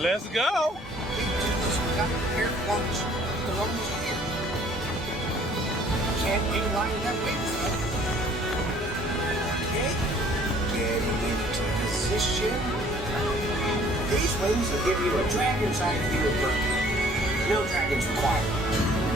Let's go. Careful on the lungs here. Can't be lined up with them. Okay. Getting into position. These wings will give you a dragon's eye view of Berkeley. No dragons required.